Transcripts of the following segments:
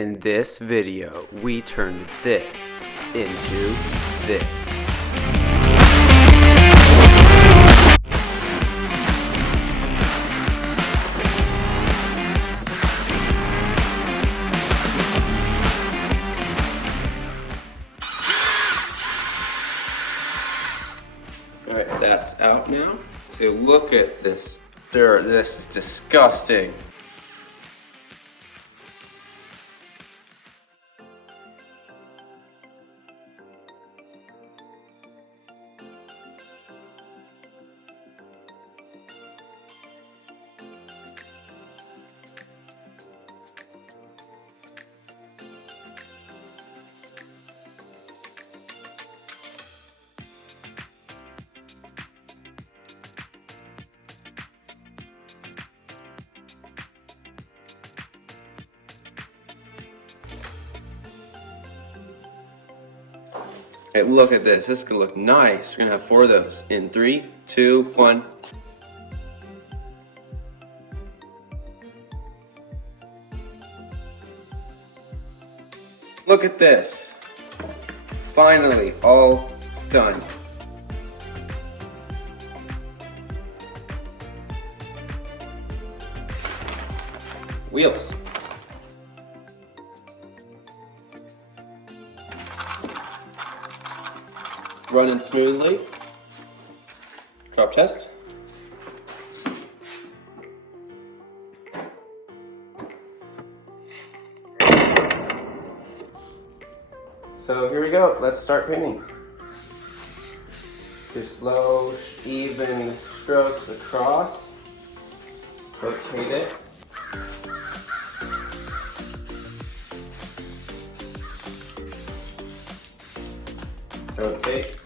In this video, we turned this into this. Alright, that's out now. So look at this dirt. This is disgusting. Hey, look at this. This is gonna look nice. We're gonna have 4 of those. In 3, 2, 1. Look at this. Finally, all done. Wheels. Running smoothly. Drop test. So here we go. Let's start painting. Just slow, even strokes across. Rotate it. Rotate.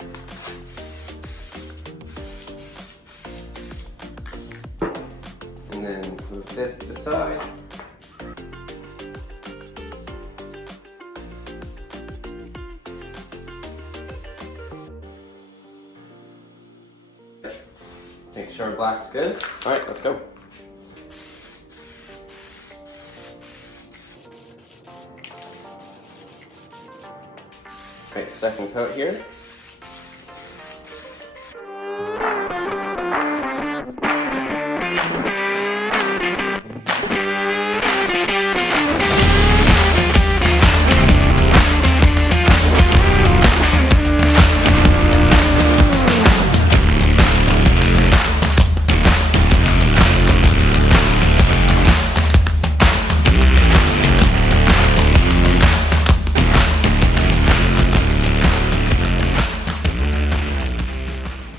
And then move this to the side. Make sure black's good. All right, let's go. All right, second coat here.